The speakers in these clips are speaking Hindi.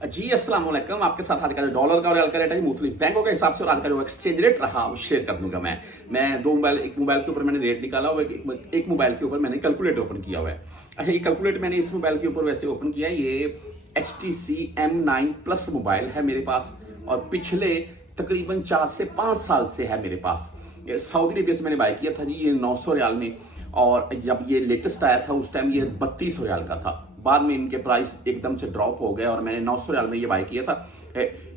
जी अस्सलाम वालेकुम। आपके साथ आज का जो डॉलर का और रियाल का रेट है मुख्तलिफ बैंकों के हिसाब से और आज का जो एक्सचेंज रेट रहा वो शेयर कर दूंगा। मैं दो मोबाइल, एक मोबाइल के ऊपर मैंने रेट निकाला हुआ है, एक मोबाइल के ऊपर मैंने कैलकुलेटर ओपन किया हुआ है। अच्छा, ये कैलकुलेटर मैंने इस मोबाइल के ऊपर वैसे ओपन किया है। ये HTC M9 प्लस मोबाइल है मेरे पास और पिछले तकरीबन 4 से 5 साल से है मेरे पास। ये सऊदी अरबिया से मैंने बाय किया था जी, ये 900 रियाल में, और जब ये लेटेस्ट आया था उस टाइम ये 3200 रियाल का था। बाद में इनके प्राइस एकदम से ड्रॉप हो गए और मैंने 900 रियाल में ये बाय किया था।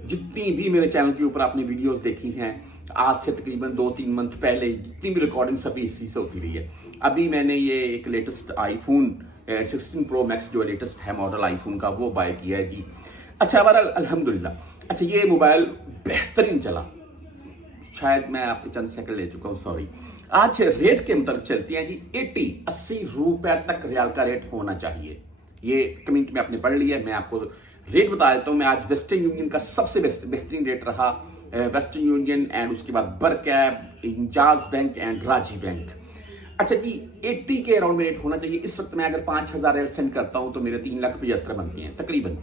जितनी भी मेरे चैनल के ऊपर आपने वीडियोस देखी हैं आज से तकरीबन 2-3 मंथ पहले, जितनी भी रिकॉर्डिंग सभी इसी से होती रही है। अभी मैंने ये एक लेटेस्ट आईफोन 16 प्रो मैक्स जो लेटेस्ट है मॉडल आईफोन का, वो बाय किया है जी। अच्छा, हमारा अल्हम्दुलिल्लाह। अच्छा, ये मोबाइल बेहतरीन चला, शायद मैं आपके चंद सेकंड ले चुका हूँ, सॉरी। आज रेट के मुताबिक चलती हैं जी, 80-80 रुपए तक रियाल का रेट होना चाहिए। ये कमेंट में आपने पढ़ लिया, मैं आपको रेट बता देता हूँ। मैं आज वेस्टर्न यूनियन का सबसे बेहतरीन रेट रहा, वेस्टर्न यूनियन एंड उसके बाद बरकैब, इंजाज बैंक एंड राजी बैंक। अच्छा जी, 80 के अराउंड में रेट होना चाहिए। इस वक्त मैं अगर 5000 रियाल सेंड करता हूँ तो मेरे 3,75,000 बनते हैं तकरीबन।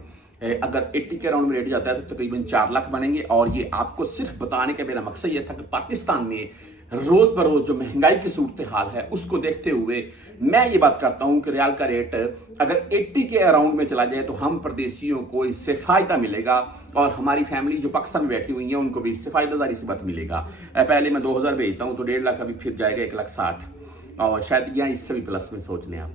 अगर 80 के अराउंड में रेट जाता है तो तकरीबन 4 लाख बनेंगे। और ये आपको सिर्फ बताने का मेरा मकसद ये था कि पाकिस्तान में रोज बरोज जो महंगाई की सूरत हाल है उसको देखते हुए मैं ये बात करता हूं कि रियाल का रेट अगर 80 के अराउंड में चला जाए तो हम परदेशियों को इससे फायदा मिलेगा और हमारी फैमिली जो पाकिस्तान में बैठी हुई है उनको भी इससे फायदादारी से बात मिलेगा। पहले मैं 2000 भेजता हूं तो 1.5 लाख अभी फिर जाएगा 1,60,000 और शायद यहाँ इससे भी प्लस में सोच लें आप।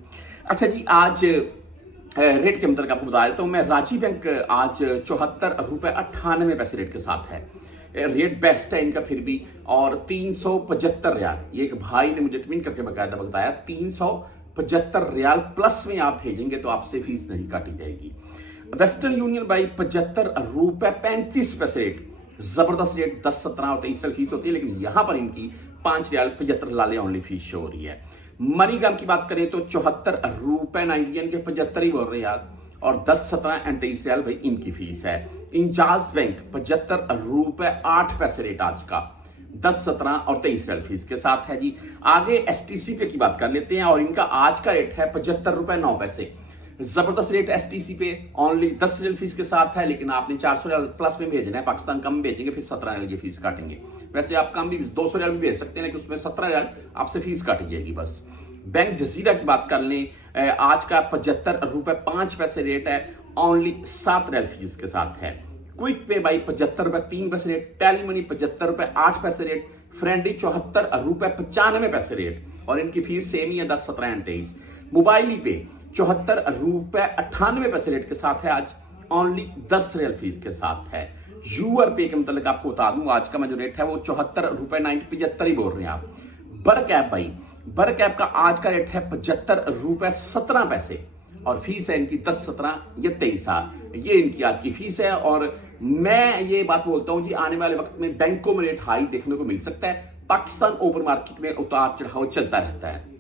अच्छा जी, आज रेट के अंतर आपको बता देता हूँ मैं। राजी बैंक आज 74.98 रुपए रेट के साथ है। रेट बेस्ट है इनका फिर भी, और 375 रियाल, ये एक भाई ने मुझे कमेंट करके बकायदा बताया, 375 रियाल प्लस में आप भेजेंगे तो आपसे फीस नहीं काटी जाएगी। वेस्टर्न यूनियन बाई 75.35 रुपए रेट, जबरदस्त रेट। 10, 17 और 23 रियाल फीस होती है, लेकिन यहां पर इनकी 5 रियाल 75 लाले ओनली फीस शो हो रही है। मनीग्राम की बात करें तो 74.90 के 75 ही बोल रहे यार, और 10, 17 एंड 23 रियाल भाई इनकी फीस है। इंजाज बैंक 75.08 रेट आज का, 10, 17 और 23 रियाल फीस के साथ है जी। आगे STC पे की बात कर लेते हैं और इनका आज का रेट है 75.09। जबरदस्त रेट STC पे, ओनली 10 रियाल फीस के साथ है, लेकिन आपने 400 रियाल प्लस में भेजना है। पाकिस्तान कम भेजेंगे फिर 17 रियाल की फीस काटेंगे। वैसे आप कम भी 200 रियाल भी भेज सकते हैं, लेकिन उसमें 17 रियाल आपसे फीस काटी जाएगी बस। बैंक जजीरा की बात कर लें, आज का 75.05 रेट है, ओनली 7 रियाल फीस के साथ है। Quick Pay by 75.03 rate, Tele Money 75.08 rate, friendly 74.95 rate, और इनकी फीस सेम ही है 10, 17 एंड 23। मोबाइली पे 74.98 रेट के साथ है आज, ओनली 10 रियाल फीस के साथ है। यूआर पे के मतलब आपको बता दूं आज का जो रेट है वो 74.75 ही बोल रहे हैं आप। बरकैब भाई, बरकैब का आज का रेट है 75.17 और फीस है इनकी 10, 17 या 23। ये इनकी आज की फीस है। और मैं ये बात बोलता हूं जी, आने वाले वक्त में बैंकों में रेट हाई देखने को मिल सकता है। पाकिस्तान ओपन मार्केट में उतार चढ़ाव चलता रहता है।